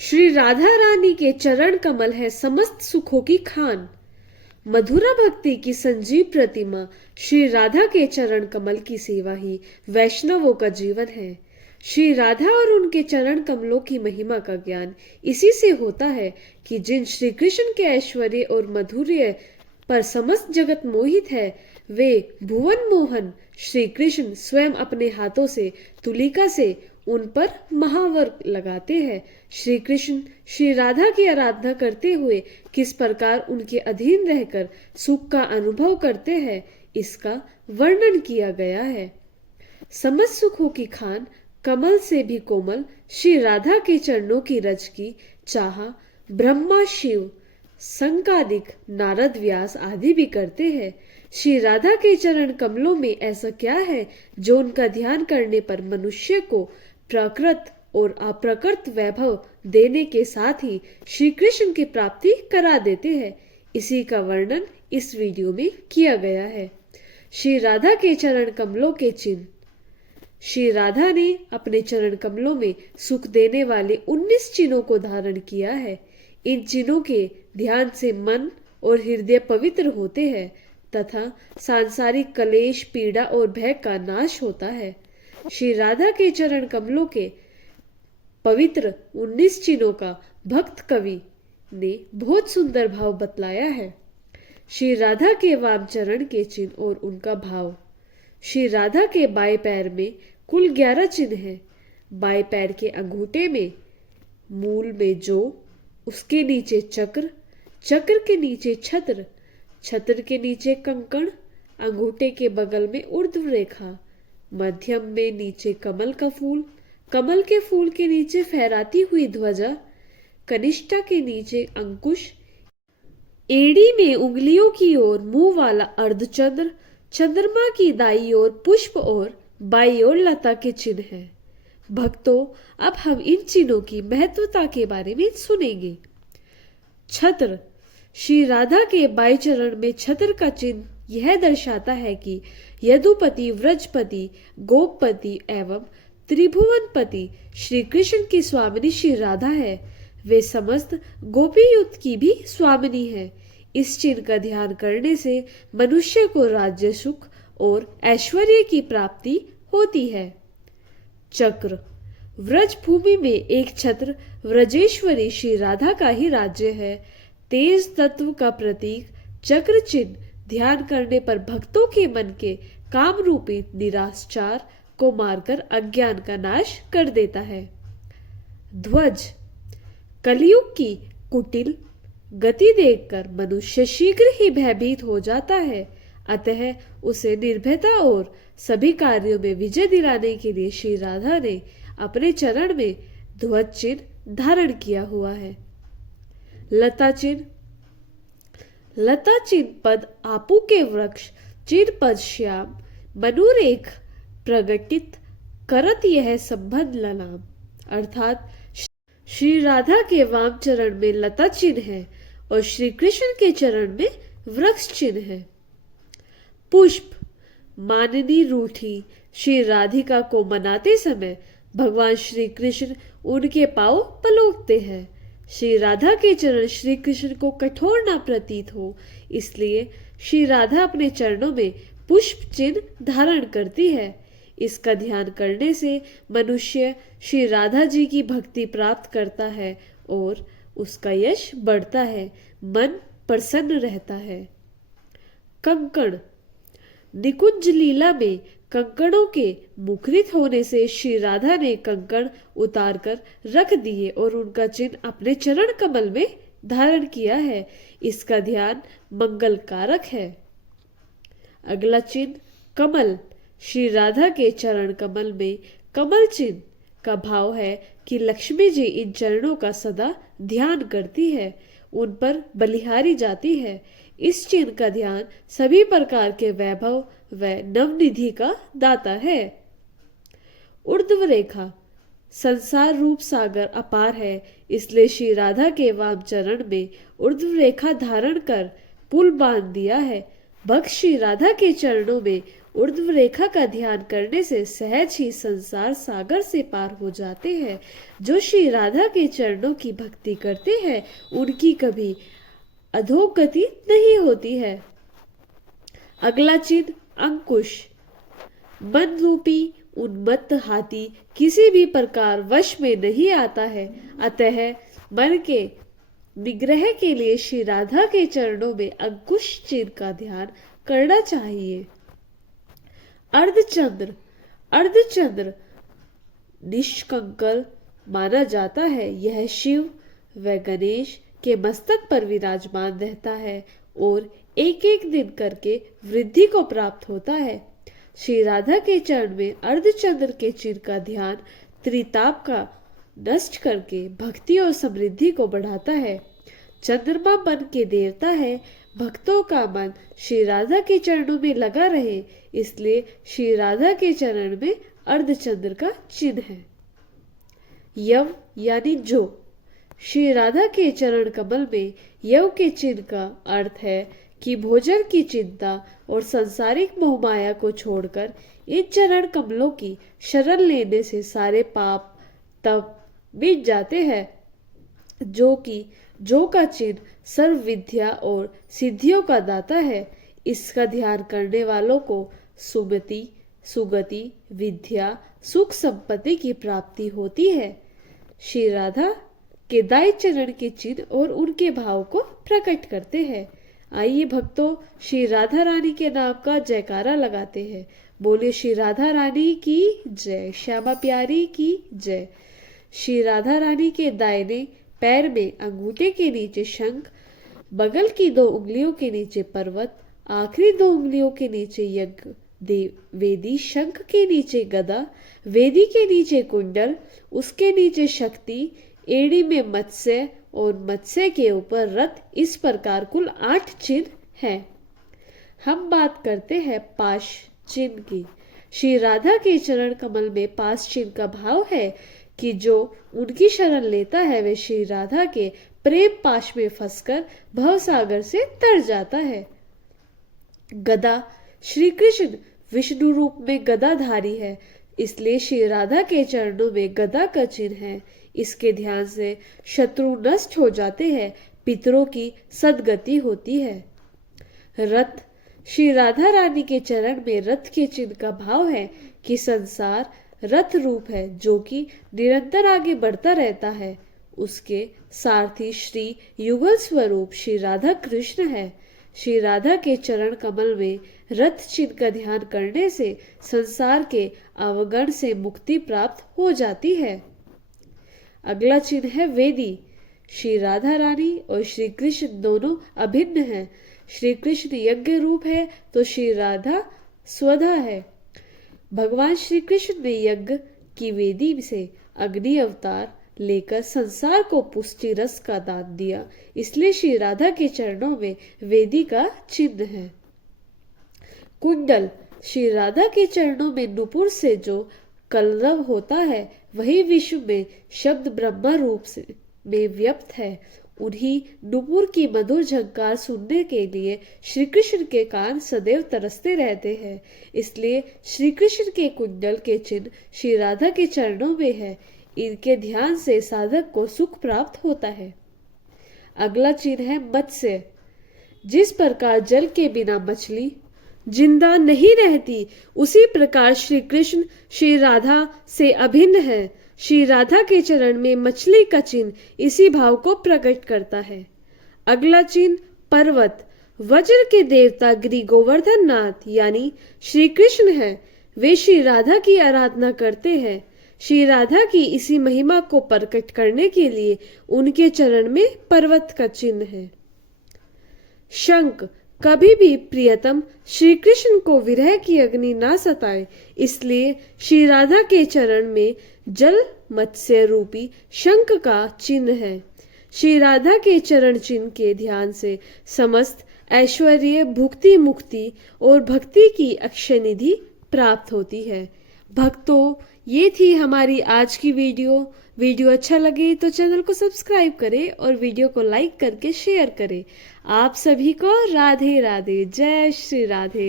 श्री राधा रानी के चरण कमल है समस्त सुखों की खान। मधुरा भक्ति की संजीव प्रतिमा श्री राधा के चरण कमल की सेवा ही वैष्णवों का जीवन है। श्री राधा और उनके चरण कमलों की महिमा का ज्ञान इसी से होता है कि जिन श्री कृष्ण के ऐश्वर्य और माधुर्य पर समस्त जगत मोहित है, वे भुवन मोहन श्री कृष्ण स्वयं अपने हाथों से तुलिका से उन पर महावर लगाते हैं। श्री कृष्ण श्री राधा की आराधना करते हुए किस प्रकार उनके अधीन रहकर सुख का अनुभव करते हैं, इसका वर्णन किया गया है। समस्त सुखों की खान, कमल से भी कोमल श्री राधा के चरणों की रज की चाह ब्रह्मा, शिव, संकादिक, नारद, व्यास आदि भी करते हैं। श्री राधा के चरण कमलों में ऐसा क्या है जो उनका ध्यान करने पर मनुष्य को प्रकृत और अप्रकृत वैभव देने के साथ ही श्री कृष्ण की प्राप्ति करा देते हैं। इसी का वर्णन इस वीडियो में किया गया है। श्री राधा के चरण कमलों के चिन्ह। श्री राधा ने अपने चरण कमलों में सुख देने वाले 19 चिन्हों को धारण किया है। इन चिन्हों के ध्यान से मन और हृदय पवित्र होते हैं तथा सांसारिक कलेश, पीड़ा और भय का नाश होता है। श्री राधा के चरण कमलों के पवित्र 19 चिन्हों का भक्त कवि ने बहुत सुंदर भाव बतलाया है। श्री राधा के वाम चरण के चिन्ह और उनका भाव। श्री राधा के बाएं पैर में कुल 11 चिन्ह हैं। बाएं पैर के अंगूठे में मूल में जो, उसके नीचे चक्र, चक्र के नीचे छत्र, छत्र के नीचे कंकण, अंगूठे के बगल में ऊर्ध्व रेखा, मध्यम में नीचे कमल का फूल, कमल के फूल के नीचे फहराती हुई ध्वजा, कनिष्ठा के नीचे अंकुश, एड़ी में उंगलियों की ओर मुंह वाला अर्धचंद्र, चंद्रमा की दाई ओर पुष्प और बाई ओर लता के चिन्ह है। भक्तों, अब हम इन चिन्हों की महत्वता के बारे में सुनेंगे। छत्र। श्री राधा के बाएं चरण में छत्र का चिन्ह यह दर्शाता है कि यदुपति, व्रजपति, गोपपति एवं त्रिभुवनपति श्री कृष्ण की स्वामिनी श्री राधा है। वे समस्त गोपी युक्त की भी स्वामिनी है। इस चिन्ह का ध्यान करने से मनुष्य को राज्य सुख और ऐश्वर्य की प्राप्ति होती है। चक्र। व्रज भूमि में एक छत्र व्रजेश्वरी श्री राधा का ही राज्य है। तेज तत्व का प्रतीक चक्र चिन्ह ध्यान करने पर भक्तों के मन के काम रूपी निराशार को मारकर अज्ञान का नाश कर देता है। ध्वज। कलयुग की कुटिल गति देखकर मनुष्य शीघ्र ही भयभीत हो जाता है, अतः उसे निर्भयता और सभी कार्यों में विजय दिलाने के लिए श्री राधा ने अपने चरण में ध्वज चिन्ह धारण किया हुआ है। लता चिन्ह। लता चिन्ह पद आपू के वृक्ष, चिन्ह पद श्याम, मनुरेख प्रगटित करत यह संबंध ललाम। अर्थात श्री राधा के वाम चरण में लता चिन्ह है और श्री कृष्ण के चरण में वृक्ष चिन्ह है। पुष्प। माननी रूठी श्री राधिका को मनाते समय भगवान श्री कृष्ण उनके पांव पलोकते हैं। श्री राधा के चरण श्री कृष्ण को कठोर न प्रतीत हो, इसलिए श्री राधा अपने चरणों में पुष्प चिन्ह धारण करती है। इसका ध्यान करने से मनुष्य श्री राधा जी की भक्ति प्राप्त करता है और उसका यश बढ़ता है, मन प्रसन्न रहता है। कंकण। निकुंज लीला में कंकणों के मुखरित होने से श्री राधा ने कंकण उतारकर रख दिए और उनका चिन्ह अपने चरण कमल में धारण किया है। इसका ध्यान मंगल कारक है। अगला चिन्ह कमल। श्री राधा के चरण कमल में कमल चिन्ह का भाव है कि लक्ष्मी जी इन चरणों का सदा ध्यान करती है, उन पर बलिहारी जाती है। इस चिन्ह का ध्यान सभी प्रकार के वैभव व नवनिधि का दाता है। ऊर्ध्व रेखा। संसार रूप सागर अपार है, इसलिए श्री राधा के वाम चरण में ऊर्ध्व रेखा धारण कर पुल बांध दिया है। भक्त श्री राधा के चरणों में ऊर्ध्व रेखा का ध्यान करने से सहज ही संसार सागर से पार हो जाते हैं। जो श्री राधा के चरणों की भक्ति करते हैं उनकी कभी अधोगति नहीं होती है। अगला चिन्ह अंकुश। मन रूपी उन्मत्त हाथी किसी भी प्रकार वश में नहीं आता है, अतः मन के निग्रह के लिए श्री राधा के चरणों में अंकुश चिन्ह का ध्यान करना चाहिए। अर्धचंद्र। अर्धचंद्र निष्कंकल माना जाता है। यह शिव व गणेश के मस्तक पर विराजमान रहता है और एक एक दिन करके वृद्धि को प्राप्त होता है। श्री राधा के चरण में अर्धचंद्र के चिन्ह का ध्यान त्रिताप का नष्ट करके भक्ति और समृद्धि को बढ़ाता है। चंद्रमा मन के देवता है। भक्तों का मन श्री राधा के चरणों में लगा रहे, इसलिए श्री राधा के चरण में अर्धचंद्र का चिन्ह है। यव यानी जो। श्री राधा के चरण कमल में यव के चिन्ह का अर्थ है कि भोजन की चिंता और सांसारिक मोहमाया को छोड़कर इन चरण कमलों की शरण लेने से सारे पाप तब मिट जाते हैं। जो का चिन्ह सर्व विद्या और सिद्धियों का दाता है। इसका ध्यान करने वालों को सुमति, सुगति, विद्या, सुख संपत्ति की प्राप्ति होती है। श्री राधा के दाएं चरण के चिन्ह और उनके भाव को प्रकट करते हैं। आइए भक्तों, श्री राधा रानी के नाम का जयकारा लगाते हैं। बोले श्री राधा रानी की जय, श्यामा प्यारी की जय। श्री राधा रानी के दाहिने पैर में अंगूठे के नीचे शंख, बगल की 2 उंगलियों के नीचे पर्वत, आखिरी 2 उंगलियों के नीचे यज्ञ वेदी, शंख के नीचे गदा, वेदी के नीचे कुंडल, उसके नीचे शक्ति, एड़ी में मत्स्य और मत्स्य के ऊपर रथ। इस प्रकार कुल 8 चिन्ह हैं। हम बात करते हैं पाश चिन्ह की। श्री राधा के चरण कमल में पाश चिन्ह का भाव है कि जो उनकी शरण लेता है वे श्री राधा के प्रेम पाश में फंसकर भवसागर से तर जाता है। गदा। श्री कृष्ण विष्णु रूप में गदाधारी है, इसलिए श्री राधा के चरणों में गदा का चिन्ह है। इसके ध्यान से शत्रु नष्ट हो जाते हैं, पितरों की सद्गति होती है। रथ। श्री राधा रानी के चरण में रथ के चिन्ह का भाव है कि संसार रथ रूप है जो कि निरंतर आगे बढ़ता रहता है। उसके सारथी श्री युगल स्वरूप श्री राधा कृष्ण है। श्री राधा के चरण कमल में रथ चिन्ह का ध्यान करने से संसार के अवगण से मुक्ति प्राप्त हो जाती है। अगला चिन्ह है वेदी। श्री राधा रानी और श्री कृष्ण दोनों अभिन्न हैं। श्री कृष्ण यज्ञ रूप है तो श्री राधा स्वधा है। भगवान श्री कृष्ण ने यज्ञ की वेदी से अग्नि अवतार लेकर संसार को पुष्टि रस का दान दिया, इसलिए श्री राधा के चरणों में वेदी का चिन्ह है। कुंडल। श्री राधा के चरणों में नुपुर से जो कलरव होता है वही विश्व में शब्द ब्रह्मा रूप से में व्यक्त है। उन्हीं नुपुर की मधुर झंकार सुनने के लिए श्री कृष्ण के कान सदैव तरसते रहते हैं, इसलिए श्री कृष्ण के कुंडल के चिन्ह श्री राधा के चरणों में है। इनके ध्यान से साधक को सुख प्राप्त होता है। अगला चिन्ह है मत्स्य। जिस प्रकार जल के बिना मछली जिंदा नहीं रहती, उसी प्रकार श्री कृष्ण श्री राधा से अभिन्न है। श्री राधा के चरण में मछली का चिन्ह इसी भाव को प्रकट करता है। अगला चिन्ह पर्वत। वज्र के देवता गिरि गोवर्धन नाथ यानी श्री कृष्ण है। वे श्री राधा की आराधना करते हैं। श्री राधा की इसी महिमा को प्रकट करने के लिए उनके चरण में पर्वत का चिन्ह है। शंख। कभी भी प्रियतम श्री कृष्ण को विरह की अग्नि ना सताए, इसलिए श्री राधा के चरण में जल मत्स्य रूपी शंख का चिन्ह है। श्री राधा के चरण चिन्ह के ध्यान से समस्त ऐश्वर्य, भुक्ति, मुक्ति और भक्ति की अक्षय निधि प्राप्त होती है। भक्तों, ये थी हमारी आज की वीडियो अच्छा लगे तो चैनल को सब्सक्राइब करें और वीडियो को लाइक करके शेयर करें। आप सभी को राधे राधे, जय श्री राधे।